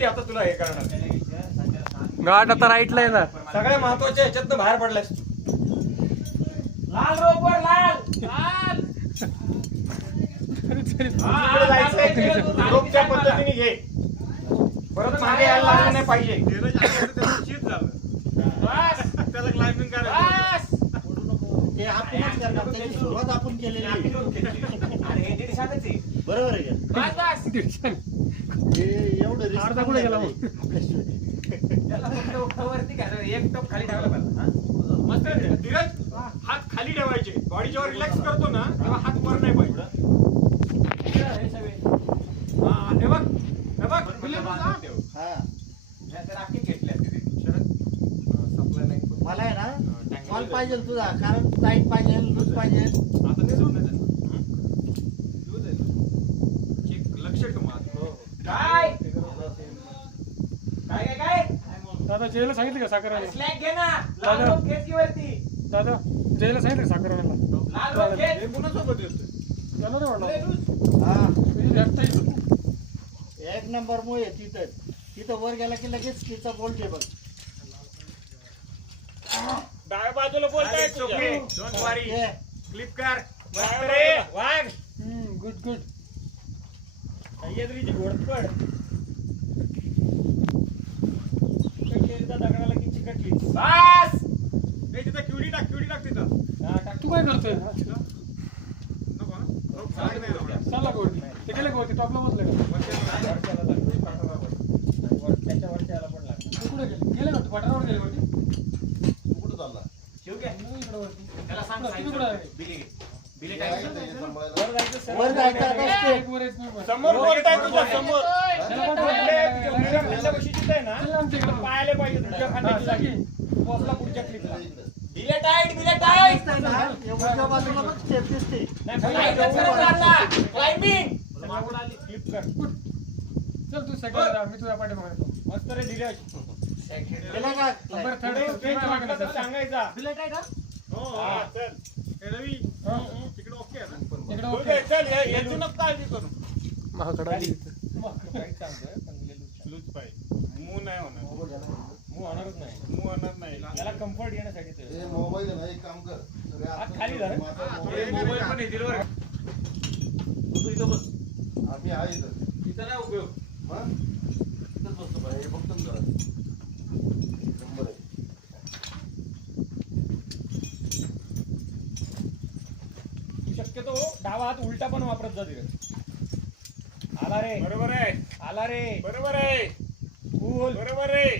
ते आता तुला हे करणार. गाठ आता राईटला आहे ना. सगळ्या महत्वाच्या ह्याच्यात बाहेर पडलास तू. लाल रोपवर लाल लाल रोपच्या पद्धतीने घे. परत मागे यायला लागलं नाही पाहिजे. त्याला क्लाइम्बिंग करायचं. ते आपणच करणार, त्याची सुरुवात आपण केलेली आहे. बरोबर आहे का? हे एवढं risk अर्धा कुठे गेला मग? एक टप खाली ठेवायला पाहिजे. मस्त आहे. धीरज, हात खाली ठेवायचे. बॉडीच्या वर रिलॅक्स करतो ना तेव्हा हात वर नाही पाहिजे. हा, हे बघ हे बघ. हा. राखी घेतल्या सप्लाय नाही. मला आहे ना कॉल पाहिजे तुझा, कारण टाईट पाहिजे, लूज पाहिजे. आता ते सोडून द्या. लूज आहे. चेक लक्ष ठेव माझं. काय काय काय काय दादा जयला सांगितलं का साखर आणायला? स्लॅग घे ना. लाल रोप घेत की वरती. दादा जयला सांगितलं का साखर आणायला? लाल रोप घेत. हे कुणासोबत येतोय? त्याला नाही वाटलं. हा. तुझी left side. एक नंबर मुळे तिथं तिथं वर गेला की लगेच तिचा बोल्ट आहे बघ. डाव्या बाजूला बोलताय तुझ्या. डोंट वरी. हे. क्लिक कर. मस्त रे. वाघ. Good good. सह्याद्रीची घोडपड. चिकटलेल्या दगडाला की चिकटली. बस. नाही तिथं क्युडी टाक तिथं. हा टाक. तू काय करतोय? नको ना. रोप चालत नाही एवढा. चालला का वरती? ते गेले का वरती? टॉपला बसले का? त्याच्या वरच्याला पण लागला. ते कुठे गेले? गेले का? पठारावर गेले वरती? कुठं चालला? शिव घे. नाही इकडे वरती. त्याला सांग कुठं? तुम्ही कुठं आहे? बिले घे. बिले काय वर जायचं आता एक step. वर एक नाही. समोर बोलताय तुझ्या समोर. त्याला पण तुझ्या खांद्यापाशी जिथं आहे ना चल आमच्या इकडे. पाहायला पाहिजे तुझ्या हा, खांद्याची जागी. सगळी. पोचला पुढच्या क्लिपला. इकडं. दिले टाईट दिसतंय ना? हे उजव्या बाजूला बघ step दिसते. क्लाइम्बिंग क्लिप कर. चल तू सेकंड मी तुझ्या पाठीमागे येतो. मस्त रे धीरज. गेला का? नंबर थर्ड पुढे वाटलं तर सांगायचा. दिलं काय का? हो हा, चल. हे रवी, तिकडे ओके आहे ना? इकडे ओके, ओके. चल यातूनच काळजी करू. महाकडा काहीच सांगतोय, पण लूज पाहिजे. मूव नाही होणार. मूव होणारच नाही. मूव होणार नाही. त्याला कम्फर्ट येण्यासाठी ते. हे मोबाईल आहे ना, एक काम कर. सगळे हात आत- खाली धर. माझा थोडे मोबाईल पण येतील बरं. तू इथं बस. आम्ही आहे इथं. इथं नाही उपयोग. मग? इथंच बसतो बाई. हे बघतो ना जरा. नंबर आहे. तू शक्यतो डावा हात उलटा पण वापरत जा धीरज. आला रे. बरोबर आहे. आला रे. बरोबर आहे. कूल. बरोबर आहे.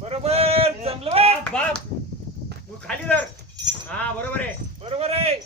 बरोबर. जमलं बा. बाप. तू खाली धर. हा बरोबर आहे.